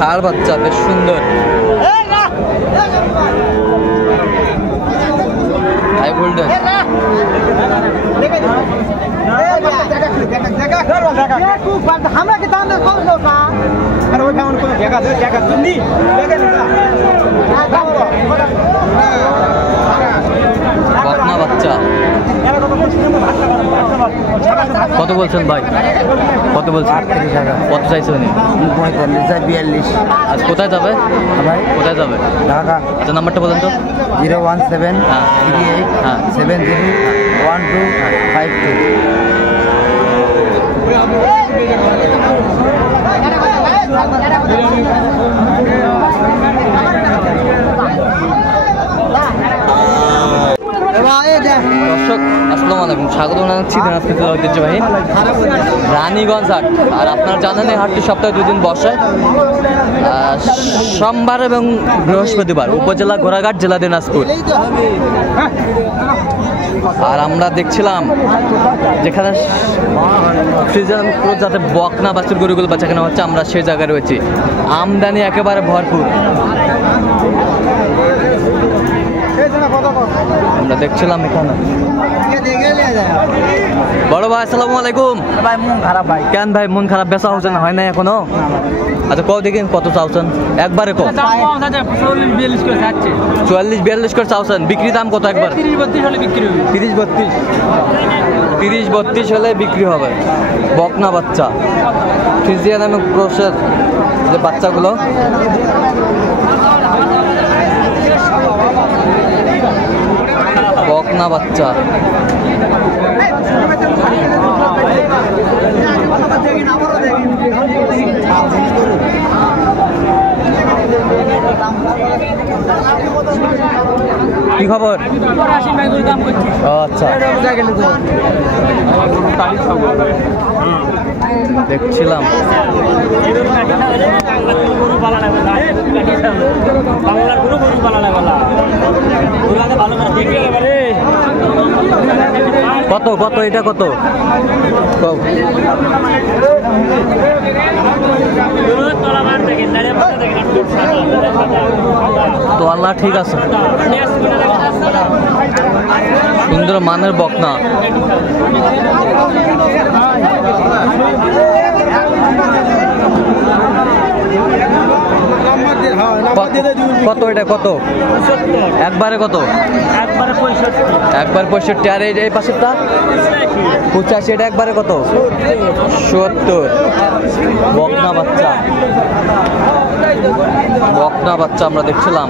ষাঁড় বাচ্চা বেশ সুন্দর। High voltage. বকনা বাচ্চা কত বলছেন ভাই? কত বলছেন? 38 টাকা। কত চাইছে উনি? 45, 42। আজ কোথায় যাবে ভাই? কোথায় যাবে? ঢাকা। আচ্ছা নাম্বারটা বলেন তো। 017 38 70 12 52। দর্শক আসসালামু আলাইকুম, স্বাগত জানাচ্ছি দিনাজপুর জেলা ঐতিহ্যবাহী রানীগঞ্জ হাট। আর আপনারা জানেন এই হাটটি সপ্তাহে 2 দিন বসে, সোমবার এবং বৃহস্পতিবার। উপজেলা ঘোড়াঘাট, জেলা দিনাজপুর। আর আমরা দেখছিলাম যেখানে ফ্রিজিয়ান ক্রস যাতে বকনা বাছুর গরুগুলো বাচ্চা কেনা হচ্ছে, আমরা সেই জায়গায় রয়েছি। আমদানি একেবারে ভরপুর। আমরা দেখছিলাম এখানে। বড় ভাই আসসালামু আলাইকুম। ভাই মন খারাপ ভাই। কেন ভাই মন খারাপ? বেচা হচ্ছে না, হয় না এখনো? আচ্ছা কও দেখেন কত চাওছেন? একবারে কও। 44-42 করে চাওছেন। বিক্রি দাম কত একবার? 30-32 হলে বিক্রি হবে। 30-32 হলে বিক্রি হবে। বকনা বাচ্চা ফ্রিজিয়ান এবং ক্রসের যে বাচ্চাগুলো, বকনা বাচ্চা। কি খবর? আচ্ছা দেখছিলাম কত কত এটা কত? তো আল্লাহ ঠিক আছে। সুন্দর মানের বকনা। কত এটা কত? একবারে কত? একবার 65। আর এই পাশেরটা 85। এটা একবারে কত? 70। বকনা বাচ্চা, বকনা বাচ্চা আমরা দেখছিলাম।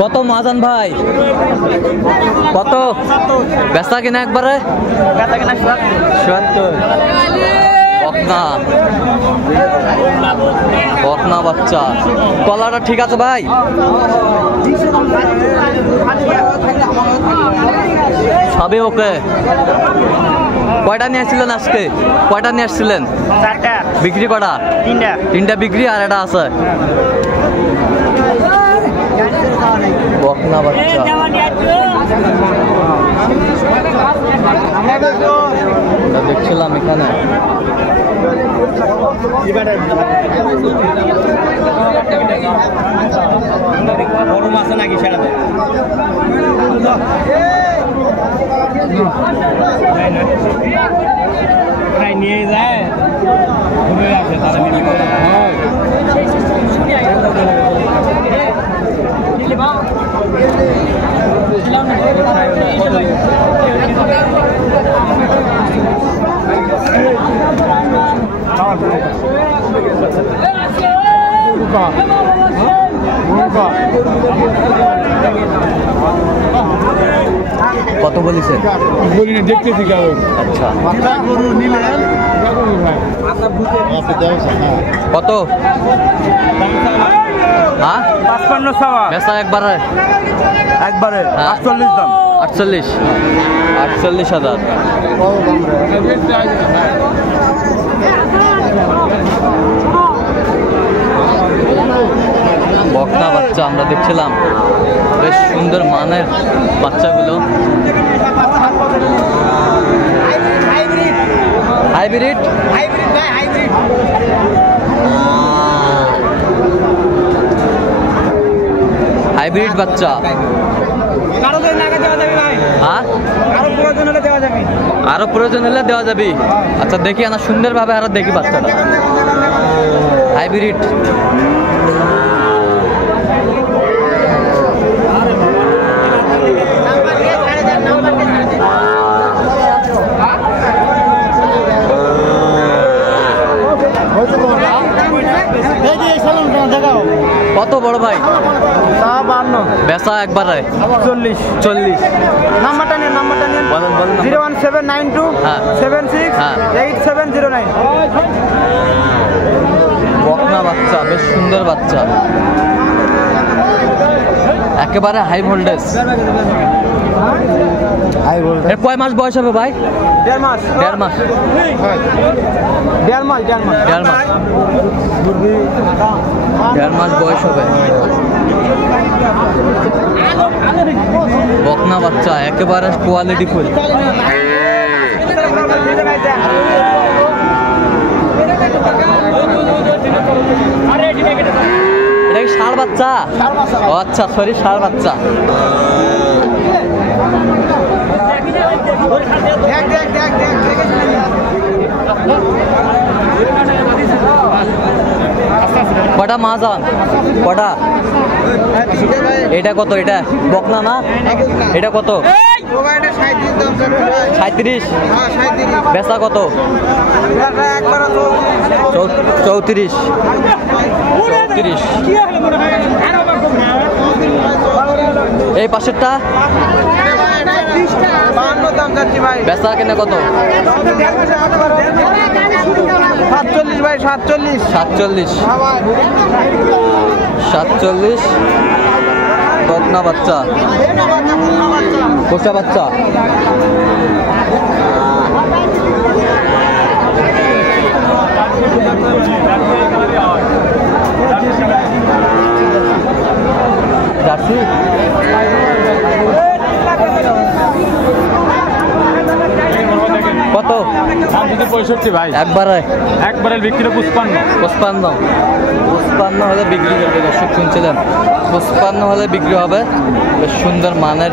কত মাজান ভাই? কত বেচা কিনা একবারে? 77। বকনা, বকনা বাচ্চা। কলাটা ঠিক আছে ভাই? সবই ওকে। কয়টা নিয়ে আসছিলেন আজকে? কয়টা নিয়ে আসছিলেন? 4টা। বিক্রি কটা? 3টা। 3টা বিক্রি আর এটা আছে। বকনা বাচ্চা। দেখছিলাম এখানে বড় মাছ নাকি সেটা নিয়ে যায় ঘুরে আসে তারা কত বলেছেন? বলি না, দেখতেছি কেমন। আচ্ছা গরু নিলে কত? হ্যাঁ 55 বেচা একবারে? একবারে 48 দাম। 48,000। দেখছিলাম বেশ সুন্দর মানের বাচ্চাগুলো। হাইব্রিড হাইব্রিড বাচ্চা। হ্যাঁ, আরো প্রয়োজন হলে দেওয়া যাবে। আচ্ছা দেখি না সুন্দরভাবে আরো দেখি বাচ্চাটা হাইব্রিড। কত বড় ভাই? বেচা একবারে 40। নাম্বারটা নিন বলেন 01792 768709। বকনা বাচ্চা, বেশ সুন্দর বাচ্চা, একেবারে হাই ভোল্টেজ। এর কয় মাস বয়স হবে ভাই? 1.5 মাস। 1.5 মাস। 1.5 মাস। 1.5 মাস বয়স হবে। বকনা বাচ্চা একেবারে কোয়ালিটি ফুল। এটা কি ষাঁড় বাচ্চা? ও আচ্ছা, সরি, ষাঁড় বাচ্চা। কটা মাছ আন? কটা? এটা কত? এটা বকনা না? এটা কত? 37। বেচা কত? 34। এই পাশেরটা বেচা কেনা কত? 47 ভাই। 47 বকনা বাচ্চা, পোষা বাচ্চা। জার্সি কত? 65 ভাই। একবারে বিক্রি 55 হলে বিক্রি করবে। দর্শক শুনছিলেন, 55 হলে বিক্রি হবে। বেশ সুন্দর মানের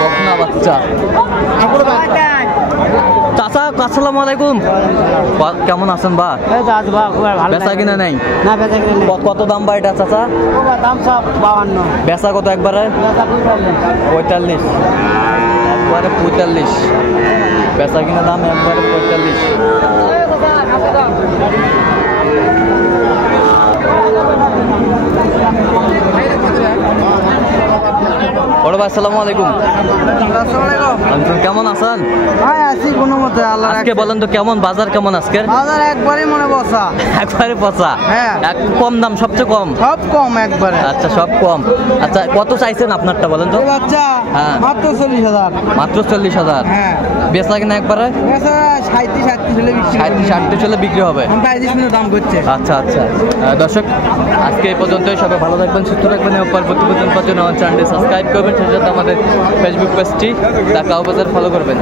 বকনা বাচ্চা। চাচা আসসালামু আলাইকুম, কেমন আছেন বা? বেচা কিনা নেই? কত দাম বা এটা চাচা? বেচা কত একবারে? 45। একবারে 45। বেচা কিনা দাম একবারে 45। বড় ভাই আসসালামু আলাইকুম। কেমন আছেন ভাই? আছি কোনো মতে। আজকে বলেন তো কেমন বাজার, কেমন আজকের বাজার? একবারই মনে পচা। একবারে পচা? হ্যাঁ। কম দাম, সবচেয়ে কম? সব কম একবারে। আচ্ছা, সব কম। আচ্ছা কত চাইছেন আপনারটা বলেন তো? বাচ্চা হ্যাঁ, মাত্র 40,000। মাত্র 40,000। হ্যাঁ। বেচা কিনা একবারে 37 হলে বিক্রি। 37 হলে বিক্রি হবে। 35 দাম করছে। আচ্ছা আচ্ছা। দর্শক আজকে এই পর্যন্তই। সবাই ভালো থাকবেন, সুস্থ থাকবেন এবং পরবর্তী পর্যন্ত আমার চ্যানেলটি সাবস্ক্রাইব করবেন, সেই সাথে আমাদের ফেসবুক পেজটি ঢাকা বাজার ফলো করবেন।